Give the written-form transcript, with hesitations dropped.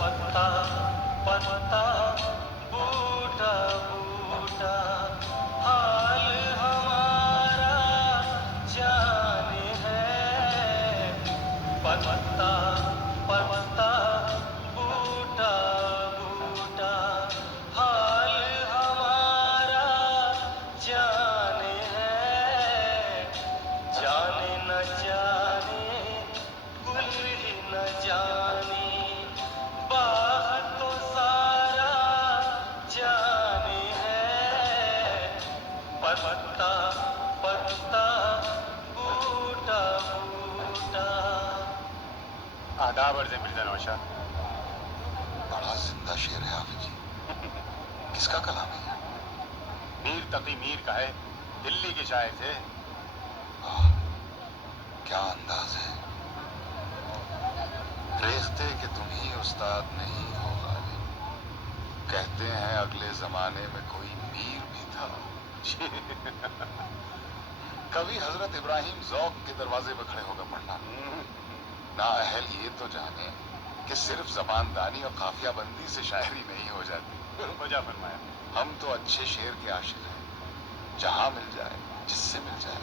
पत्ता पत्ता बूटा बूटा हाल हमारा जाने है। पत्ता पत्ता बूटा बूटा हाल हमारा जाने है। जाने न जाने गुल ही न जाने बाहर तो सारा जाने है। पत्ता पत्ता बूटा बूटा। आदाब अर्ज़ मिर्ज़ा नौशाद। बड़ा जिंदा शेर है हाफिज जी। किसका कलाम है? मीर तकी मीर का है, दिल्ली के शायर थे। वाह, क्या अंदाज है। रेखते कि तुम ही उस्ताद नहीं हो गालिब, कहते हैं अगले जमाने में कोई मीर भी था। कभी हजरत इब्राहिम ज़ौक़ के दरवाजे पर खड़े होकर पढ़ना। ना अहल ये तो जाने कि सिर्फ जबानदानी और काफिया बंदी से शायरी नहीं हो जाती। वजह फरमाया। हम तो अच्छे शेर के आशिक हैं, जहां मिल जाए जिससे मिल जाए।